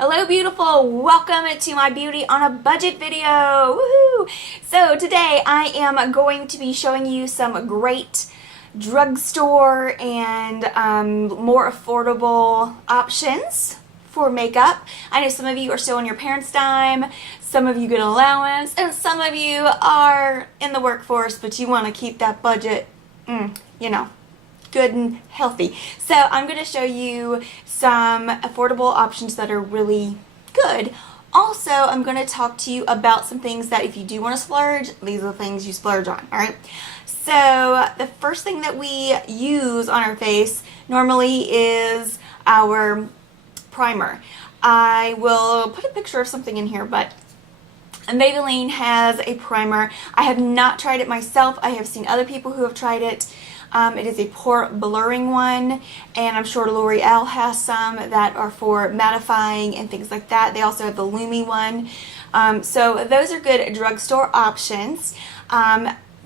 Hello beautiful, welcome to my beauty on a budget video. Woohoo! So today I am going to be showing you some great drugstore and more affordable options for makeup. I know some of you are still on your parents' dime, some of you get allowance, and some of you are in the workforce but you want to keep that budget, you know, good and healthy. So I'm going to show you some affordable options that are really good. Also, I'm going to talk to you about some things that if you do want to splurge, these are the things you splurge on, alright? So the first thing that we use on our face normally is our primer. I will put a picture of something in here, but Maybelline has a primer. I have not tried it myself. I have seen other people who have tried it. It is a pore blurring one, and I'm sure Loreal has some that are for mattifying and things like that. They also have the Lumi one. So those are good drugstore options.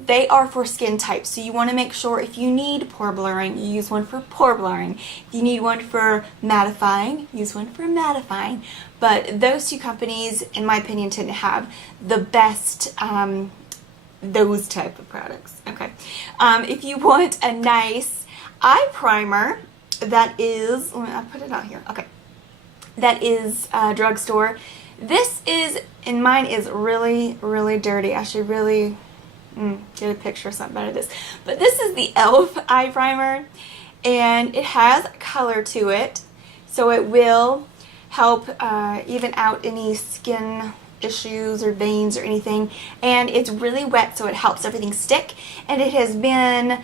They are for skin types, so you want to make sure if you need pore blurring, you use one for pore blurring. If you need one for mattifying, use one for mattifying. But those two companies, in my opinion, tend to have the best those type of products. Okay. If you want a nice eye primer that is, I'll put it out here. Okay. That is drugstore. This is, and mine is really, really dirty. I should really get a picture of something about this. But this is the e.l.f. eye primer, and it has color to it, so it will help even out any skin issues or veins or anything, and it's really wet, so it helps everything stick. And it has been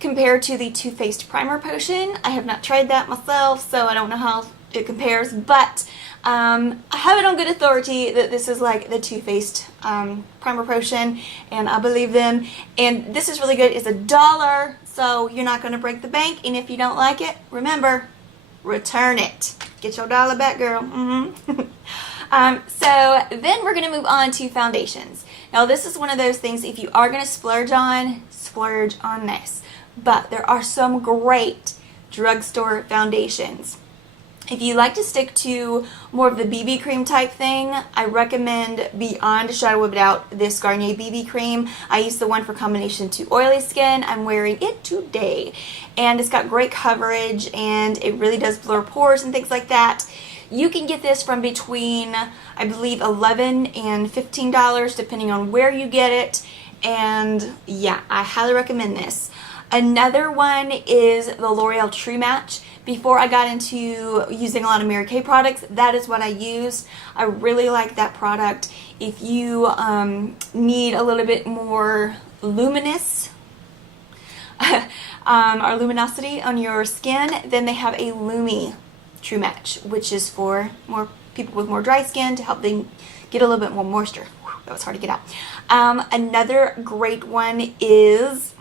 compared to the Too Faced primer potion. I have not tried that myself, so I don't know how it compares, but I have it on good authority that this is like the Too Faced primer potion, and I believe them. And this is really good. It's $1, so you're not going to break the bank, and if you don't like it, remember, return it. Get your dollar back, girl. So then we're going to move on to foundations. Now this is one of those things, if you are going to splurge on this. But there are some great drugstore foundations. If you like to stick to more of the BB cream type thing, I recommend beyond a shadow of a doubt this Garnier BB Cream. I use the one for combination to oily skin. I'm wearing it today. And it's got great coverage, and it really does blur pores and things like that. You can get this from between, I believe, $11 and $15 depending on where you get it. And yeah, I highly recommend this. Another one is the L'Oreal TrueMatch. Before I got into using a lot of Mary Kay products, that is what I used. I really like that product. If you need a little bit more luminous or luminosity on your skin, then they have a Lumi TrueMatch, which is for more people with more dry skin to help them get a little bit more moisture. Whew, that was hard to get out. Another great one is,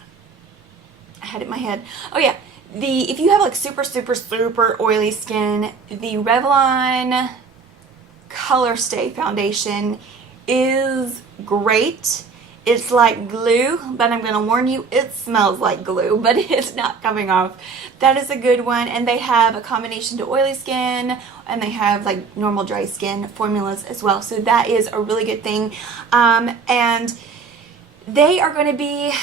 I had it in my head. Oh yeah, if you have like super oily skin, the Revlon ColorStay foundation is great. It's like glue, but I'm going to warn you, it smells like glue, but it's not coming off. That is a good one, and they have a combination to oily skin, and they have like normal dry skin formulas as well, so that is a really good thing. And they are going to be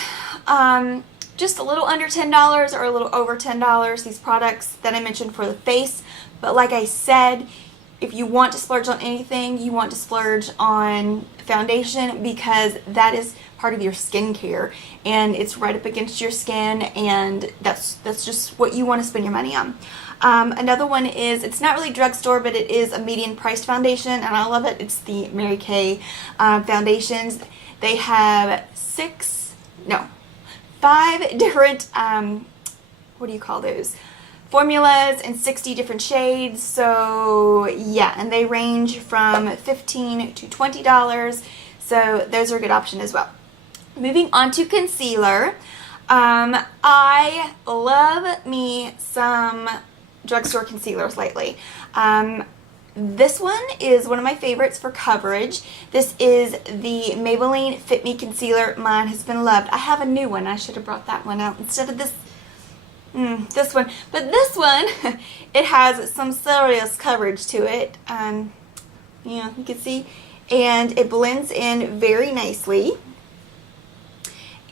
just a little under $10 or a little over $10, these products that I mentioned for the face. But like I said, if you want to splurge on anything, you want to splurge on foundation, because that is part of your skincare and it's right up against your skin, and that's just what you want to spend your money on. Another one is, it's not really drugstore, but it is a median priced foundation, and I love it. It's the Mary Kay foundations. They have 5 different, what do you call those? Formulas in 60 different shades. So yeah, and they range from $15 to $20. So those are a good option as well. Moving on to concealer. I love me some drugstore concealers lately. This one is one of my favorites for coverage. This is the Maybelline Fit Me Concealer. Mine has been loved. I have a new one. I should have brought that one out instead of this this one. But this one, it has some serious coverage to it. Yeah, you can see. And it blends in very nicely.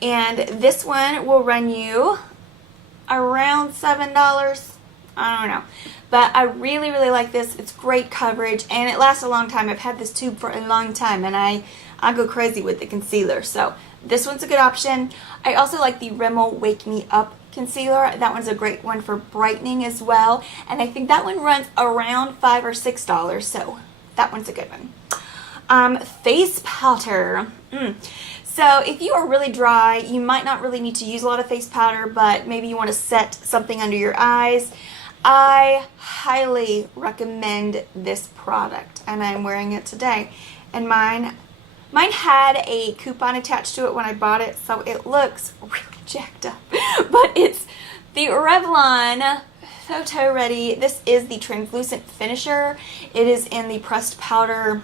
And this one will run you around $7. I don't know. But I really, really like this. It's great coverage and it lasts a long time. I've had this tube for a long time and I go crazy with the concealer. So this one's a good option. I also like the Rimmel Wake Me Up concealer. That one's a great one for brightening as well. And I think that one runs around $5 or $6. So that one's a good one. Face powder. So if you are really dry, you might not really need to use a lot of face powder, but maybe you want to set something under your eyes. I highly recommend this product, and I'm wearing it today. And mine had a coupon attached to it when I bought it, so it looks really jacked up. But it's the Revlon Photoready. This is the translucent finisher. It is in the pressed powder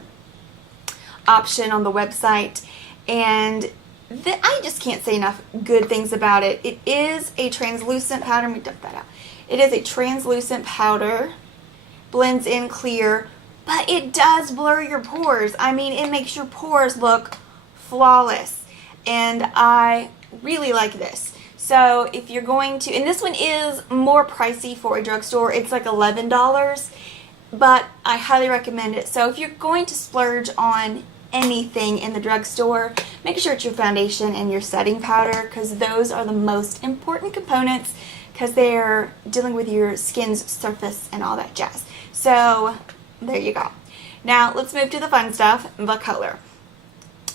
option on the website, and I just can't say enough good things about it. It is a translucent powder. Let me dump that out. It is a translucent powder, blends in clear, but it does blur your pores. I mean, it makes your pores look flawless, and I really like this. So if you're going to, and this one is more pricey for a drugstore, it's like $11, but I highly recommend it. So if you're going to splurge on anything in the drugstore, make sure it's your foundation and your setting powder, because those are the most important components, because they're dealing with your skin's surface and all that jazz. So there you go. Now let's move to the fun stuff, the color.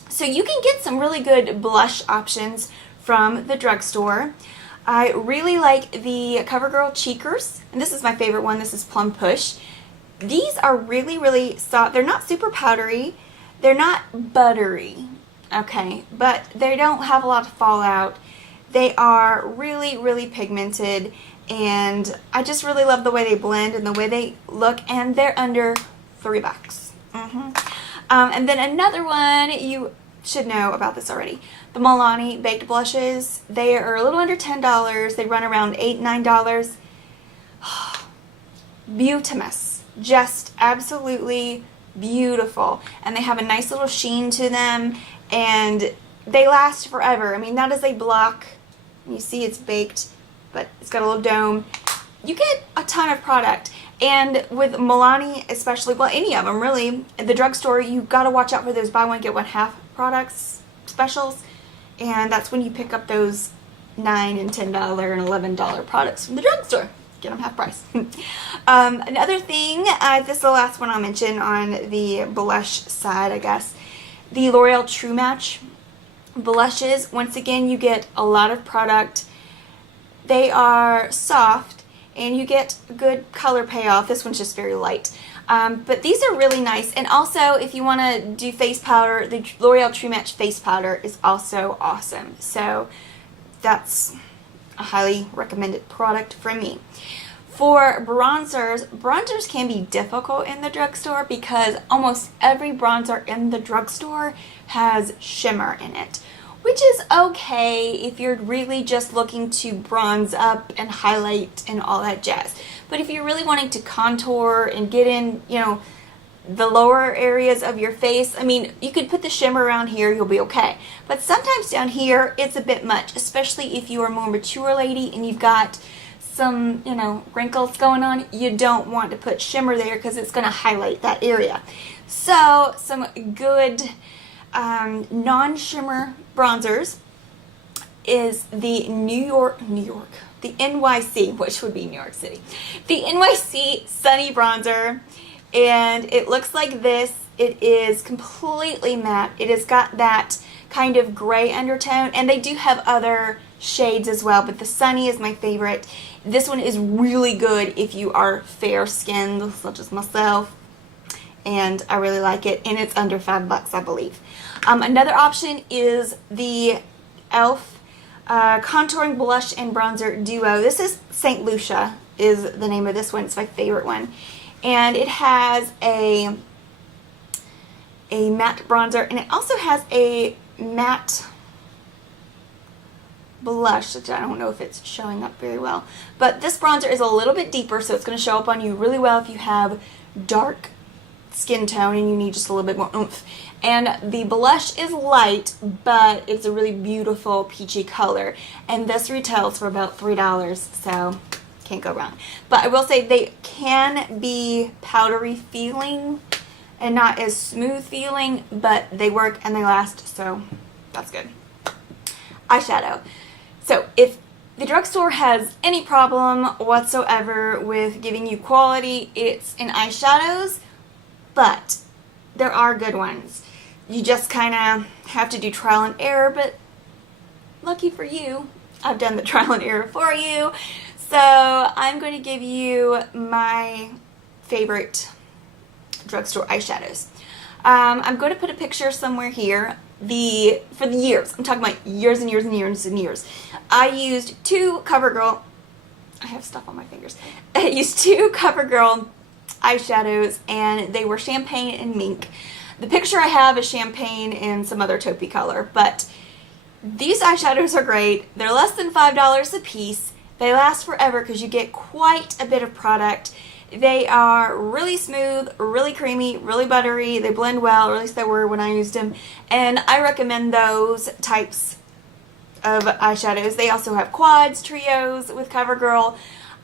So you can get some really good blush options from the drugstore. I really like the CoverGirl Cheekers, and this is my favorite one. This is Plum Push. These are really, really soft. They're not super powdery. They're not buttery, okay, but they don't have a lot of fallout. They are really, really pigmented, and I just really love the way they blend and the way they look, and they're under $3. And then another one, you should know about this already, the Milani Baked Blushes. They are a little under $10. They run around $8, $9. Beautimous. Just absolutely beautiful. And they have a nice little sheen to them, and they last forever. I mean, that is a block. You see it's baked, but it's got a little dome. You get a ton of product. And with Milani especially, well, any of them really, at the drugstore, you got to watch out for those buy one get one half products specials, and that's when you pick up those $9 and $10 and $11 products from the drugstore. Get them half price. Another thing, this is the last one I'll mention on the blush side, I guess. The L'Oreal TrueMatch blushes. Once again, you get a lot of product. They are soft, and you get good color payoff. This one's just very light. But these are really nice. And also, if you want to do face powder, the L'Oreal TrueMatch face powder is also awesome. So that's a highly recommended product from me. For bronzers, bronzers can be difficult in the drugstore because almost every bronzer in the drugstore has shimmer in it, which is okay if you're really just looking to bronze up and highlight and all that jazz. But if you're really wanting to contour and get in, you know, the lower areas of your face, I mean, you could put the shimmer around here, you'll be okay. But sometimes down here, it's a bit much, especially if you're a more mature lady and you've got some, you know, wrinkles going on. You don't want to put shimmer there because it's going to highlight that area. So some good non-shimmer bronzers is the the NYC, which would be New York City, the NYC Sunny Bronzer, and it looks like this. It is completely matte. It has got that kind of gray undertone, and they do have other shades as well, but the Sunny is my favorite. This one is really good if you are fair-skinned, such as myself, and I really like it, and it's under $5, I believe. Another option is the e.l.f. Contouring Blush and Bronzer Duo. This is St. Lucia is the name of this one. It's my favorite one. And it has a matte bronzer, and it also has a matte blush, which I don't know if it's showing up very well. But this bronzer is a little bit deeper, so it's going to show up on you really well if you have dark skin tone and you need just a little bit more oomph. And the blush is light, but it's a really beautiful peachy color. And this retails for about $3, so can't go wrong. But I will say they can be powdery feeling and not as smooth feeling, but they work and they last, so that's good. Eyeshadow. So if the drugstore has any problem whatsoever with giving you quality, it's in eyeshadows, but there are good ones. You just kind of have to do trial and error, but lucky for you, I've done the trial and error for you. So I'm going to give you my favorite drugstore eyeshadows. I'm going to put a picture somewhere here. For the years, I'm talking about years and years and years and years. I used two CoverGirl, I have stuff on my fingers. I used two CoverGirl eyeshadows, and they were champagne and mink. The picture I have is champagne and some other taupey color, but these eyeshadows are great. They're less than $5 a piece. They last forever because you get quite a bit of product. They are really smooth, really creamy, really buttery. They blend well, or at least they were when I used them. And I recommend those types of eyeshadows. They also have quads, trios with CoverGirl.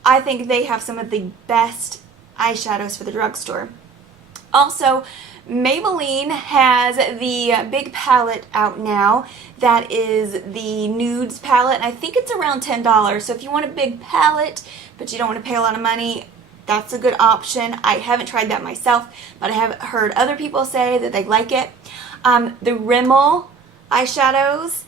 I think they have some of the best eyeshadows for the drugstore. Also, Maybelline has the big palette out now. That is the nudes palette, and I think it's around $10. So if you want a big palette, but you don't want to pay a lot of money, that's a good option. I haven't tried that myself, but I have heard other people say that they like it. The Rimmel eyeshadows,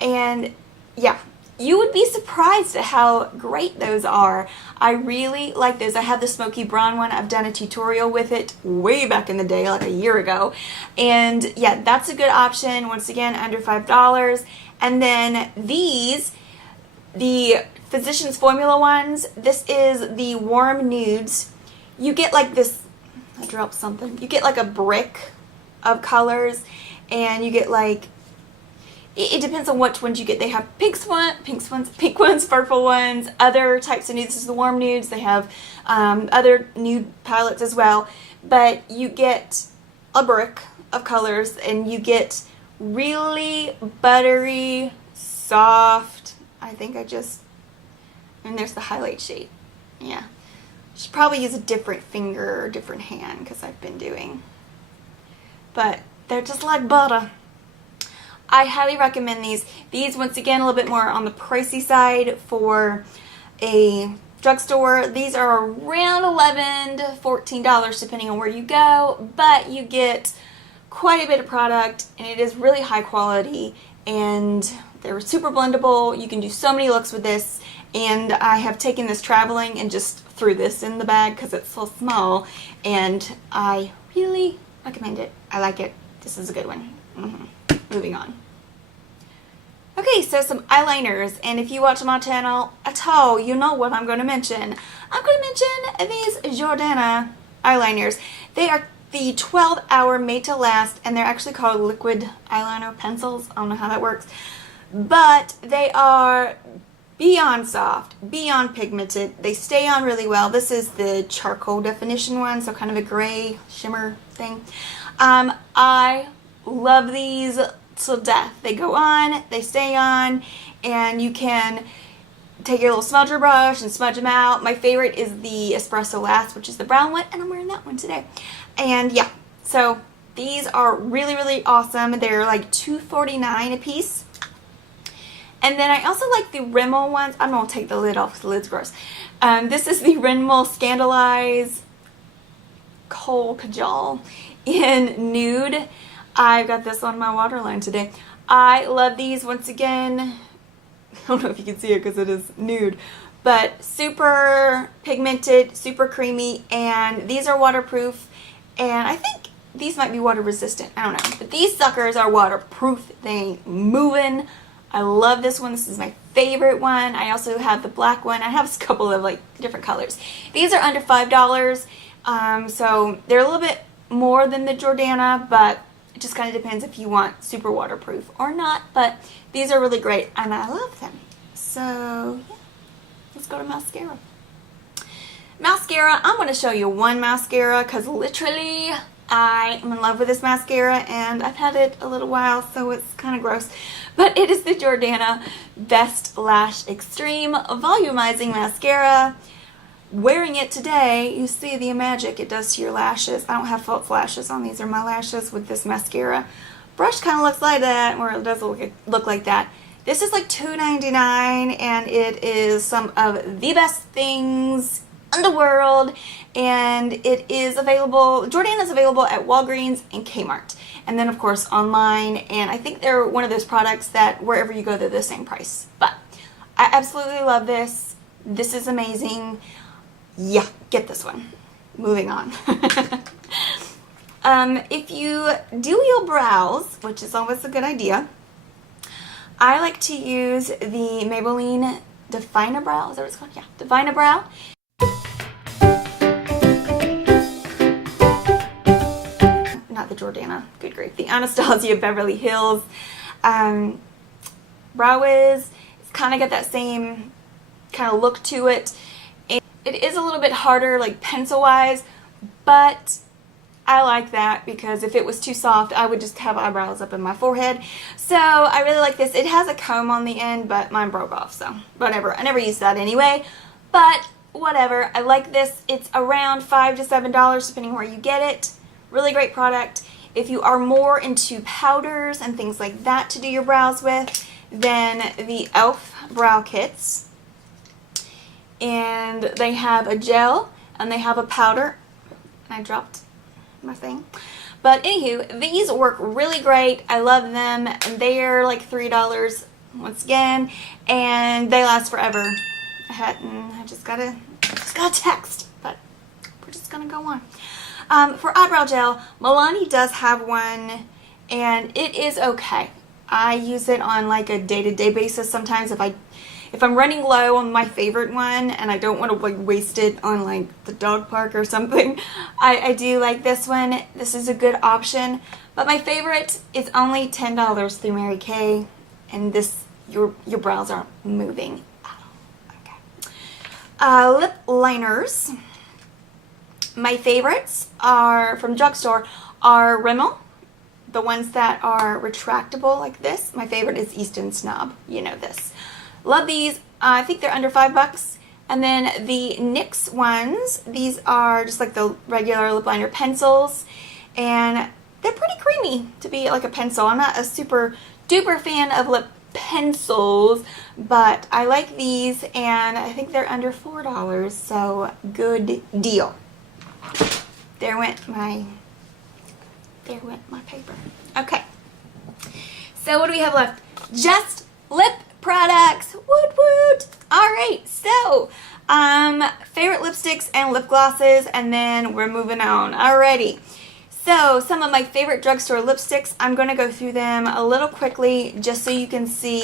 and yeah, you would be surprised at how great those are. I really like those. I have the Smokey Brun one. I've done a tutorial with it way back in the day, like a year ago. And yeah, that's a good option. Once again, under $5. And then these, the Physicians Formula ones, this is the warm nudes. You get like this, I dropped something. You get like a brick of colors, and you get like, it depends on which ones you get. They have pink ones, purple ones, other types of nudes. This is the warm nudes. They have other nude palettes as well. But you get a brick of colors, and you get really buttery, soft, and there's the highlight shade. Yeah. Should probably use a different finger or different hand because I've been doing. But they're just like butter. I highly recommend these. These, once again, a little bit more on the pricey side for a drugstore. These are around $11 to $14 depending on where you go, but you get quite a bit of product, and it is really high quality, and they're super blendable. You can do so many looks with this, and I have taken this traveling and just threw this in the bag because it's so small, and I really recommend it. I like it. This is a good one. Moving on. Okay, so some eyeliners, and if you watch my channel at all, you know what I'm going to mention. I'm going to mention these Jordana eyeliners. They are the 12-hour made to last, and they're actually called liquid eyeliner pencils. I don't know how that works, but they are beyond soft, beyond pigmented. They stay on really well. This is the charcoal definition one, so kind of a gray shimmer thing. I love these to death. They go on, they stay on, and you can take your little smudger brush and smudge them out. My favorite is the Espresso Last, which is the brown one, and I'm wearing that one today. And yeah, so these are really, really awesome. They're like $2.49 a piece. And then I also like the Rimmel ones. I'm going to take the lid off because the lid's gross. This is the Rimmel Scandalize Kohl Kajal in Nude. I've got this on my waterline today. I love these. Once again, I don't know if you can see it because it is nude, but super pigmented, super creamy, and these are waterproof, and I think these might be water resistant. I don't know, but these suckers are waterproof. They ain't moving. I love this one. This is my favorite one. I also have the black one. I have a couple of like different colors. These are under $5, so they're a little bit more than the Jordana, but it just kind of depends if you want super waterproof or not, but these are really great, and I love them. So yeah, let's go to mascara. Mascara, I'm going to show you one mascara because literally I am in love with this mascara and I've had it a little while, so it's kind of gross. But it is the Jordana Best Lash Extreme Volumizing Mascara. Wearing it today, you see the magic it does to your lashes. I don't have false lashes on. These are my lashes with this mascara. Brush kind of looks like that, or it does look like that. This is like $2.99 and it is some of the best things in the world, and it is available, Jordana is available at Walgreens and Kmart, and then of course online, and I think they're one of those products that wherever you go they're the same price. But I absolutely love this. This is amazing. Yeah, get this one. Moving on. If you do your brows, which is always a good idea, I like to use the Maybelline Definer Brow. Is that what it's called? Yeah, Definer Brow. Not the Jordana, good grief. The Anastasia Beverly Hills brow wiz. It's kind of got that same kind of look to it. And it is a little bit harder, like pencil wise, but I like that because if it was too soft, I would just have eyebrows up in my forehead. So I really like this. It has a comb on the end, but mine broke off, so whatever. I never used that anyway, but whatever. I like this. It's around $5 to $7 depending where you get it. Really great product. If you are more into powders and things like that to do your brows with, then the e.l.f. brow kits. And they have a gel and they have a powder. I dropped my thing. But anywho, these work really great. I love them. They're like $3 once again, and they last forever. I just got a text, but we're just gonna go on. For eyebrow gel, Milani does have one, and it is okay. I use it on like a day-to-day basis sometimes if I'm running low on my favorite one and I don't want to like waste it on like the dog park or something. I do like this one. This is a good option, but my favorite is only $10 through Mary Kay, and this your brows aren't moving at all. Okay. Lip liners. My favorites are from drugstore are Rimmel, the ones that are retractable like this. My favorite is Easton Snob. You know this. Love these. I think they're under $5. And then the NYX ones, these are just like the regular lip liner pencils, and they're pretty creamy to be like a pencil. I'm not a super duper fan of lip pencils, but I like these, and I think they're under $4, so good deal. There went my paper. Okay, so what do we have left? Just lip products. Woot woot. Alright, so favorite lipsticks and lip glosses, and then we're moving on. Alrighty, so some of my favorite drugstore lipsticks, I'm going to go through them a little quickly just so you can see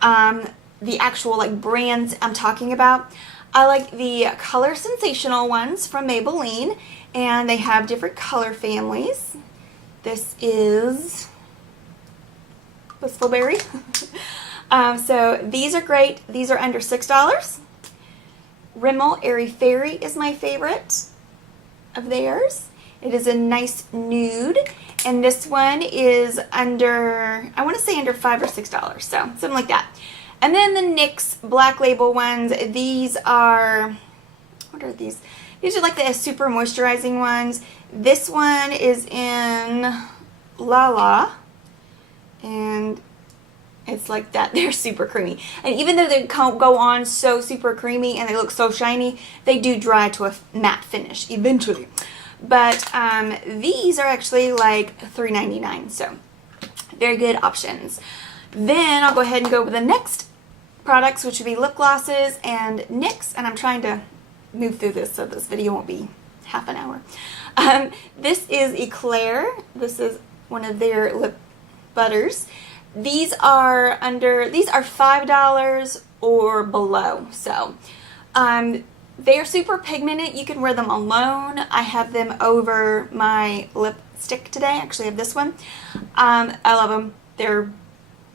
the actual like brands I'm talking about. I like the Color Sensational ones from Maybelline, and they have different color families. This is Blissful Berry. So these are great. These are under $6. Rimmel Airy Fairy is my favorite of theirs. It is a nice nude, and this one is under, I want to say under $5 or $6, so something like that. And then the NYX Black Label ones, these are, what are these? These are like the super moisturizing ones. This one is in La, and it's like that. They're super creamy. And even though they go on so super creamy and they look so shiny, they do dry to a matte finish eventually. But these are actually like $3.99, so very good options. Then I'll go ahead and go with the next products, which would be lip glosses and NYX, and I'm trying to move through this so this video won't be half an hour. This is Eclair. This is one of their lip butters. These are $5 or below, so they are super pigmented. You can wear them alone. I have them over my lipstick today. I actually have this one. I love them. They're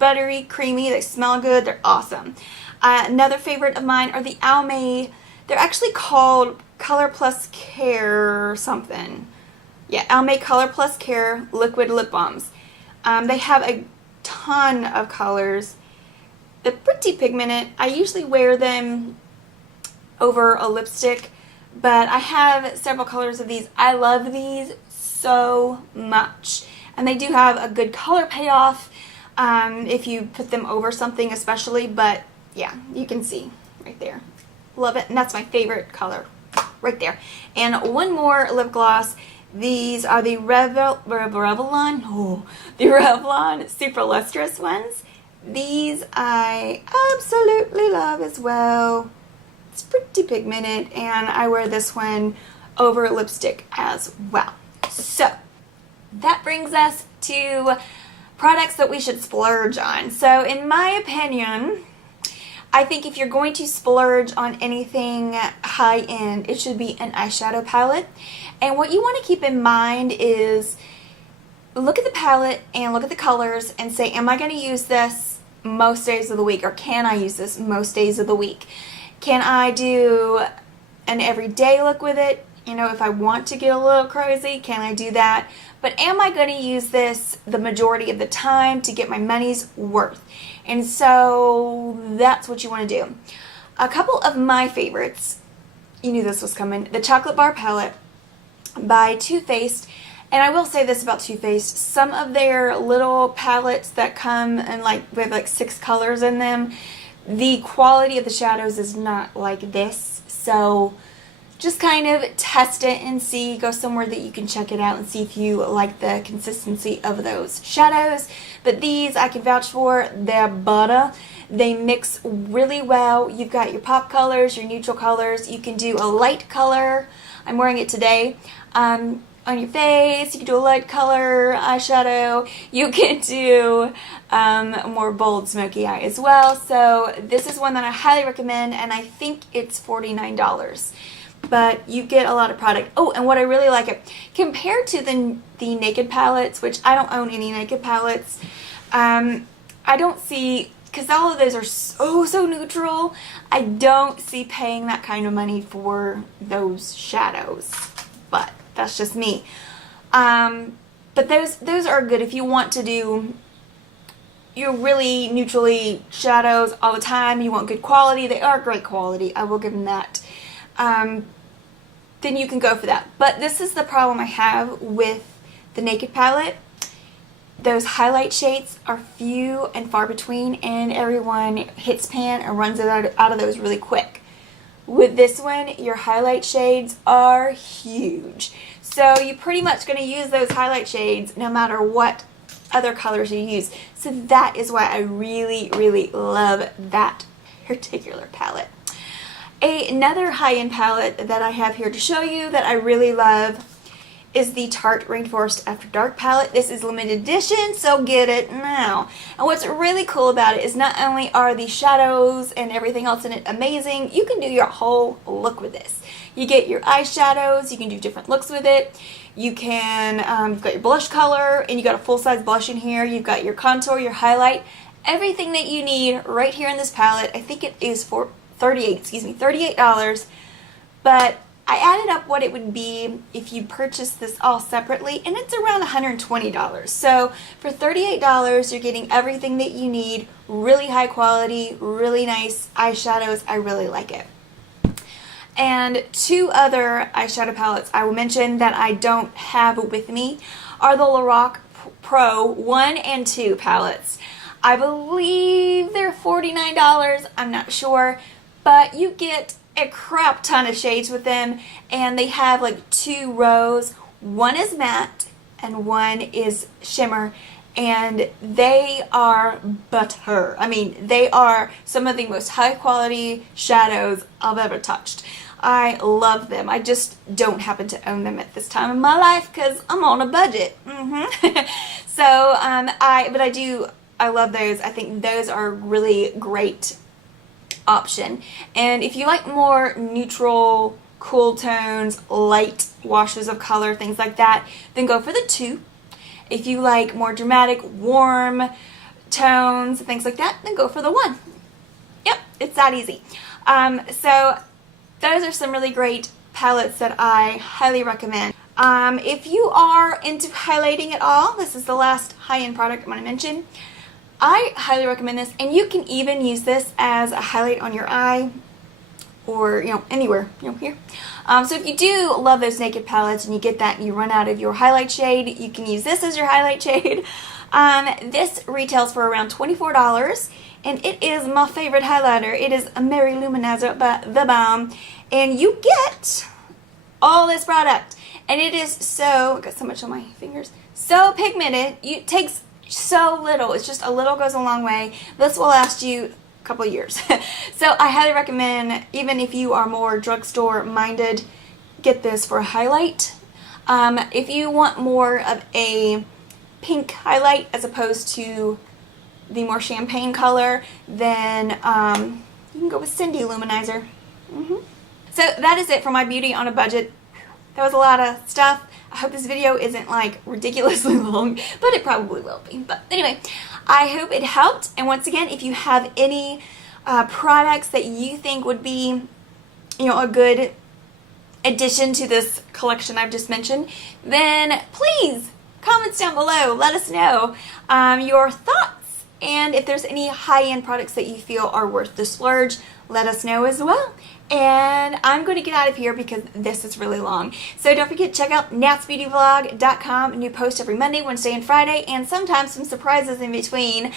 buttery, creamy, they smell good, they're awesome. Another favorite of mine are the Almay. They're actually called Color Plus Care or something. Yeah, Almay Color Plus Care Liquid Lip Balms. They have a ton of colors. They're pretty pigmented. I usually wear them over a lipstick, but I have several colors of these. I love these so much. And they do have a good color payoff if you put them over something especially, but yeah, you can see right there. Love it, and that's my favorite color right there. And one more lip gloss. These are the Revlon, the Revlon Super Lustrous ones. These I absolutely love as well. It's pretty pigmented, and I wear this one over lipstick as well. So that brings us to products that we should splurge on. So in my opinion, I think if you're going to splurge on anything high-end, it should be an eyeshadow palette. And what you want to keep in mind is look at the palette and look at the colors and say, am I going to use this most days of the week, or can I use this most days of the week? Can I do an everyday look with it? You know, if I want to get a little crazy, can I do that? But am I going to use this the majority of the time to get my money's worth? And so that's what you want to do. A couple of my favorites, you knew this was coming, the Chocolate Bar Palette by Too Faced. And I will say this about Too Faced, some of their little palettes that come in with like 6 colors in them, the quality of the shadows is not like this. So just kind of test it and see, go somewhere that you can check it out and see if you like the consistency of those shadows. But these I can vouch for, they're butter. They mix really well. You've got your pop colors, your neutral colors. You can do a light color. I'm wearing it today. On your face, you can do a light color eyeshadow. You can do a more bold smoky eye as well. So this is one that I highly recommend, and I think it's $49. But you get a lot of product. Oh, and what I really like it, compared to the Naked palettes, which I don't own any Naked palettes, I don't see, because all of those are so neutral, I don't see paying that kind of money for those shadows. But that's just me. But those are good if you want to do your really neutrally shadows all the time. You want good quality. They are great quality. I will give them that. Then you can go for that. But this is the problem I have with the Naked palette. Those highlight shades are few and far between, and everyone hits pan and runs it out of those really quick. With this one, your highlight shades are huge. So you're pretty much going to use those highlight shades no matter what other colors you use. So that is why I really love that particular palette. Another high-end palette that I have here to show you that I really love is the Tarte Rainforest After Dark palette. This is limited edition, so get it now. And what's really cool about it is not only are the shadows and everything else in it amazing, you can do your whole look with this. You get your eyeshadows, you can do different looks with it. You can, you've got your blush color, and you got a full-size blush in here. You've got your contour, your highlight, everything that you need right here in this palette. I think it is for $38, but I added up what it would be if you purchased this all separately, and it's around $120. So for $38, you're getting everything that you need, really high quality, really nice eyeshadows. I really like it. And 2 other eyeshadow palettes I will mention that I don't have with me are the Loreal Pro 1 and 2 palettes. I believe they're $49, I'm not sure, but you get a crap ton of shades with them, and they have like 2 rows. One is matte and one is shimmer, and they are butter. I mean, they are some of the most high quality shadows I've ever touched. I love them. I just don't happen to own them at this time in my life because I'm on a budget. So, I love those. I think those are a really great option. And if you like more neutral, cool tones, light washes of color, things like that, then go for the 2. If you like more dramatic, warm tones, things like that, then go for the 1. Yep, It's that easy. So those are some really great palettes that I highly recommend. If you are into highlighting at all, this is the last high-end product I'm going to mention. I highly recommend this, and you can even use this as a highlight on your eye or, anywhere, here. So if you do love those naked palettes and you get that and you run out of your highlight shade, you can use this as your highlight shade. This retails for around $24, and it is my favorite highlighter. It is a Mary Luminizer by The Balm, and you get all this product, and it is so, I got so much on my fingers, so pigmented. It takes so little. It's just a little goes a long way. This will last you a couple of years. So I highly recommend, even if you are more drugstore minded, get this for a highlight. If you want more of a pink highlight as opposed to the more champagne color, then you can go with Cindy Luminizer. So that is it for my beauty on a budget. That was a lot of stuff. I hope this video isn't like ridiculously long, but it probably will be. But anyway, I hope it helped. And once again, if you have any products that you think would be, a good addition to this collection I've just mentioned, then please comments down below. Let us know your thoughts. And if there's any high-end products that you feel are worth the splurge, let us know as well. And I'm going to get out of here because this is really long. So don't forget to check out natsbeautyvlog.com. New posts every Monday, Wednesday, and Friday, and sometimes some surprises in between.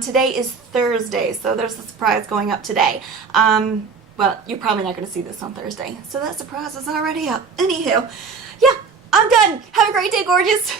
Today is Thursday, so there's a surprise going up today. Well, you're probably not going to see this on Thursday, so that surprise is already up. Anywho, yeah, I'm done. Have a great day, gorgeous.